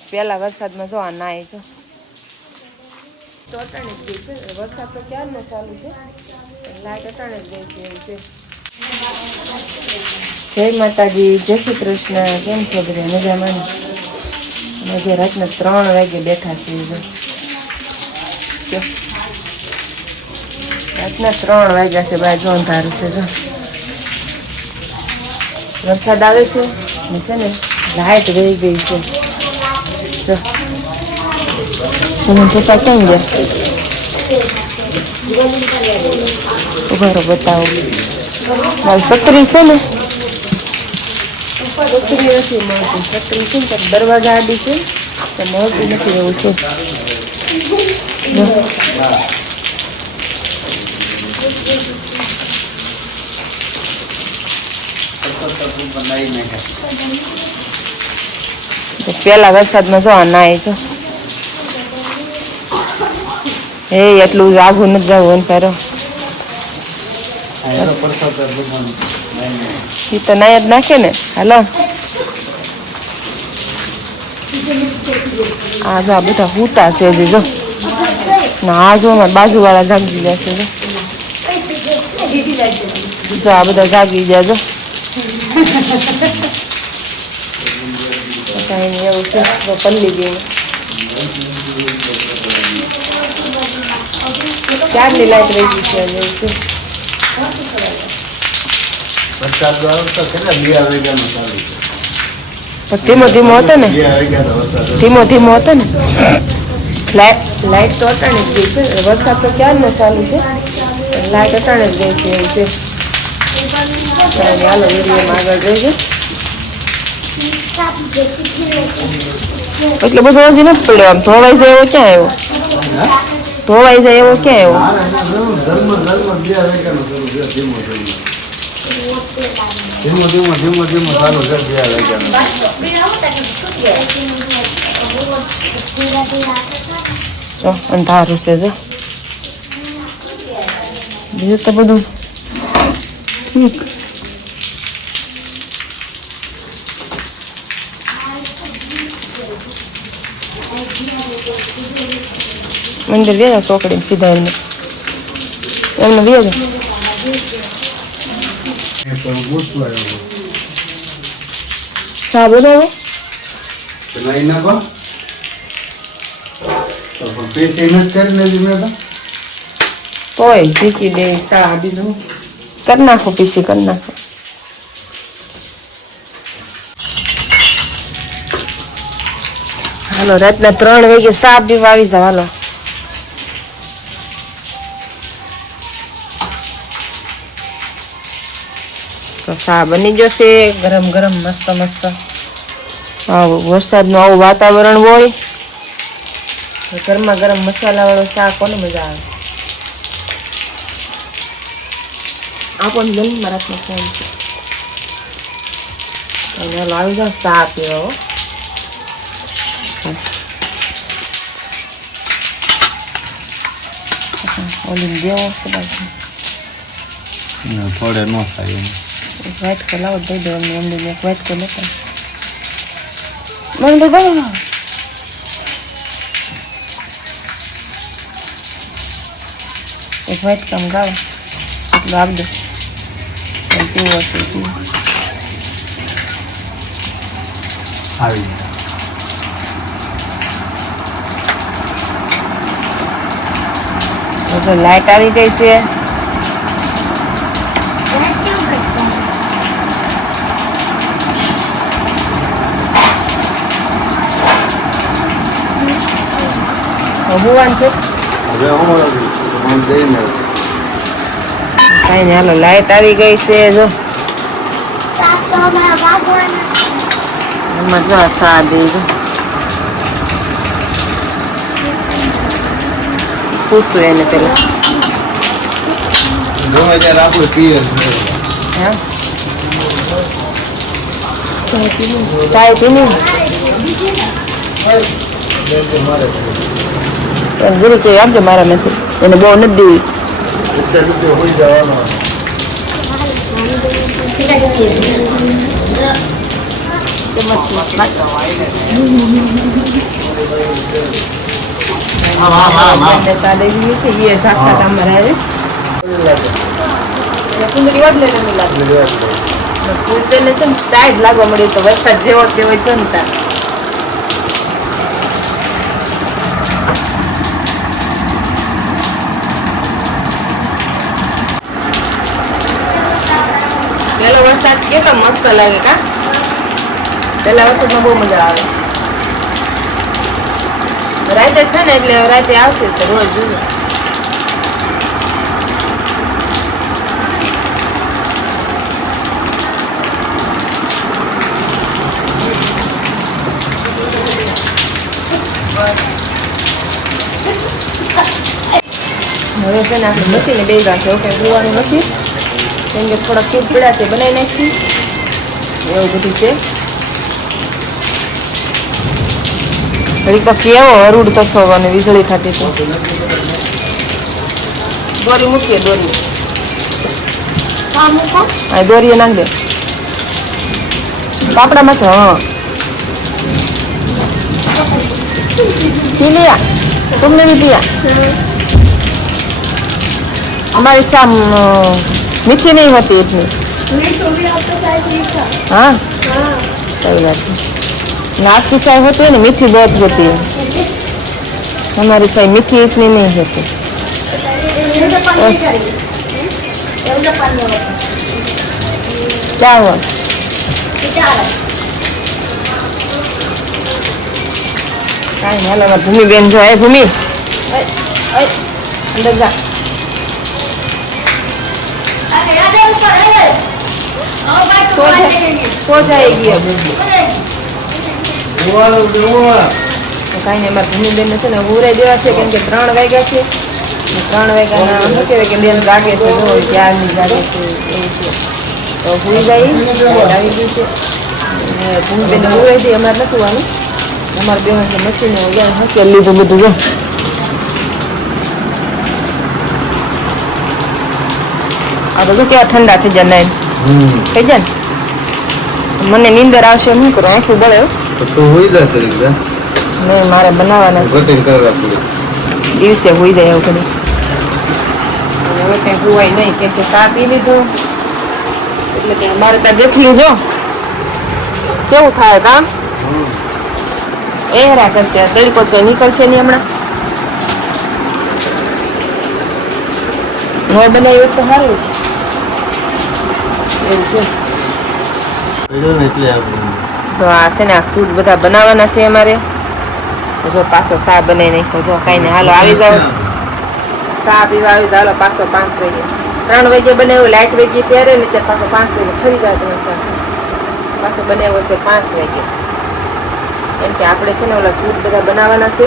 પેલા વરસાદમાં જો આ નાય જો તો અટાણે જ ગઈ છે વરસાદ તો ક્યારનો ચાલુ છે લાઈટ અટાણે જ ગઈ છે એવું છે જય માતાજી જય શ્રી કૃષ્ણ કેમ છો બધા મજામાં આજે રાતના 3 વાગે બેઠા છીએ રાતના 3 વાગ્યા છે બાય જો અંધારું છે જો વરસાદ આવે છે ને છે ને લાઈટ રહી ગઈ છે જો તમે પપ્પા કેમ ગયા ઉભા રહો બતાવો મારી છત્રી છે ને છત્રી નથી મળતી છત્રી છે ને દરવાજા આડી છે તો મળતી નથી એવું છે પેલા વરસાદમાં જો આ નાય જો એ એટલું આઘું નથી જવું ને તારો એ તો નાય જ નાખે ને હાલો આ જો આ બધા હુતા છે હજી જો ના આ જો અમારા બાજુવાળા જાગી ગયા છે જો આ બધા જાગી ગયા જો એવું છે પલ્લી ગઈ ચારની લાઈટ રહી ગઈ છે એવું છે ધીમો ધીમો હતો ને ધીમો હતો ને લાઈટ તો અટાણે જ ગઈ છે વરસાદ તો ક્યારનો ચાલુ છે લાઈટ અટાણે જ ગઈ છે એવું છે હાલો વિડીયોમાં આગળ રહેજો એટલે બધું હજી નથી પડ્યો આમ ધોવાઈ જાય એવો ક્યાં આવ્યો ધોવાઈ જાય એવો ક્યાં આવ્યો અંધારું છે જો બીજું તો બધું મંદિર ગયા ચોકડી સીધા એમને ગયા હા બોલો કોઈ શીખી દે સા બીજું કરી નાખો પીસી કરી નાખો હાલો રાતના 3 વાગે સા પીવા આવી જાવ હાલો તો સા બની જશે ગરમ ગરમ મસ્ત મસ્ત વરસાદનું આવું વાતાવરણ હોય ગરમા ગરમ મસાલાવાળો સા કોને મજા આવે આપો ને લઈને મારા હાથમાં ફોન છે હાલો આવી જાવ સા પીવો ઓલી દેવો છે બાકી થોડે ન થાય વ્હાઈટ કલર દઈ દો એમને એક વ્હાઈટ કલર લેતા મને બોલો એક વ્હાઈટ કામ ગાવ એટલું આપ દો પીવો હશે આવી તો લાઈટ આવી ગઈ છે ભગવાન છે કઈ ને હાલો લાઈટ આવી ગઈ છે જો એમાં જો સા દે જો પૂછું એને પેલા ચાય પીની ગુરુ કે આપજો મારા નથી એને બહુ નથી દેવી ये साखा हमारा है સુંદરી વાત લઈને મિલા પૂરતેને છે ને ટાઈટ લાગવા મળ્યું તો વરસાદ જેવો તેવો છે ને ત્યાં પેલો વરસાદ કેતો મસ્ત લાગે કા પેલા વરસાદમાં બહુ મજા આવે રાતે છે ને એટલે રાતે આવશે તો રોજ જોજો હવે છે ને આપણે મશીને બે રાખીએ કંઈ ધોવાનું નથી કેમ કે થોડા ક્યુબ પીડા છે બનાવી નાખી એવું બધું છે ઘડી પછી એવો હરૂડ તથો અને વીજળી થતી છે દોરી મૂકીએ દોરી હા દોરીએ નાખ દે પાપડામાં છે હા पी लिया तुमने भी पिया हमारी चाय मीठी नहीं होती इतनी हाँ सही बात है नाक की चाय होती है ना मीठी बहुत होती है हमारी चाय मीठी इतनी नहीं होती क्या हुआ કાંઈ હાલ અમારે ભૂમિબેન જો હે ભૂમિ અંદર જા તો જાયગી કાંઈ નહીં અમારે ભૂમિબેનને છે ને ઉરાઈ દેવા છે કેમ કે 3 વાગ્યા છે 3 વાગ્યાના શું કહેવાય કે બેન જાગે છે જો ક્યારની જાગે છે એવું છે તો ભૂલી જાય આવી ગઈ છે ભૂમિબેનને ઉરાઈ દે અમારે નથી આવવાનું અમારે બે મશીન હકેલ લીધું બધું જો આ તો કેવા ઠંડા થઈ જાય નાઈ થઈ જાય ને મને નીંદર આવશે એમ શું કરું આંખું બળે નહીં મારે બનાવવાના દિવસે હોઈ જાય એવું બધું હવે કંઈ હોવાય નહીં કેમ કે ચા પી લીધું એટલે કે મારે ત્યાં દેખલી જો કેવું થાય કામ એ હેરા કરશે તડકો કંઈ નીકળશે નહીં હમણાં ન બનાવ્યું તો સારું એવું છે જો આ છે ને આ સૂટ બધા બનાવવાના છે અમારે જો પાછો સા બનાવી નાખ્યો જો કાંઈ નહીં હાલો આવી જાઓ સા પીવા આવી જાઓ પાછો 5 વાગે 3 વાગે બનાવ્યો લાઇટ વાગી ત્યારે ને ત્યારે પાછો 5 વાગે ફરી જાય તમે સા પાછો બનાવ્યો છે 5 વાગે કેમ કે આપણે છે ને ઓલા સૂટ બધા બનાવવાના છે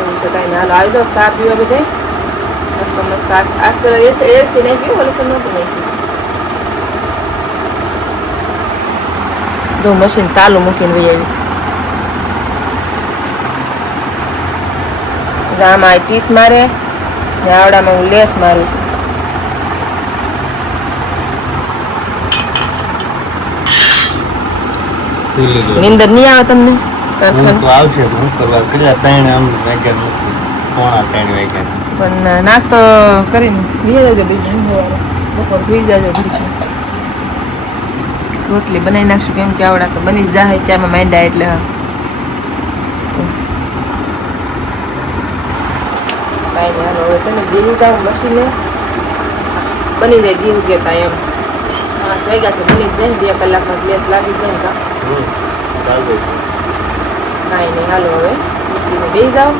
એવું છે કાંઈ હાલો આવી જાઓ સા પીવા બધે મસ્ત મસ્ત આજ પેલા એસી નહીં પીવું ઓલું પણ નહોતું નહીં જો મશીન ચાલુ મૂકીને વહી આવી આમાં ટીસ મારે ને આવડામાં હું લેસ મારું છું નીંદર નહીં આવે તમને આવશે હું કરવા કર્યા 3 આમ વાગ્યા પોણા 3 વાગ્યા પણ નાસ્તો કરીને ભી જજો બીજું બપોર ભી જજો બીજું રોટલી બનાવી નાખશું કેમ કે આવડા તો બની જ જાય ત્યાંમાં માંડા એટલે કાંઈ નહીં હવે છે ને બીજું કાંઈ મશીને બની જાય દીવ કહેતા એમ 5 વાગ્યા છે બની જ જાય ને 2 કલાકમાં ગેસ લાગી જાય ને કાંઈ નહીં હાલો હવે મશીને બેસી જાઓ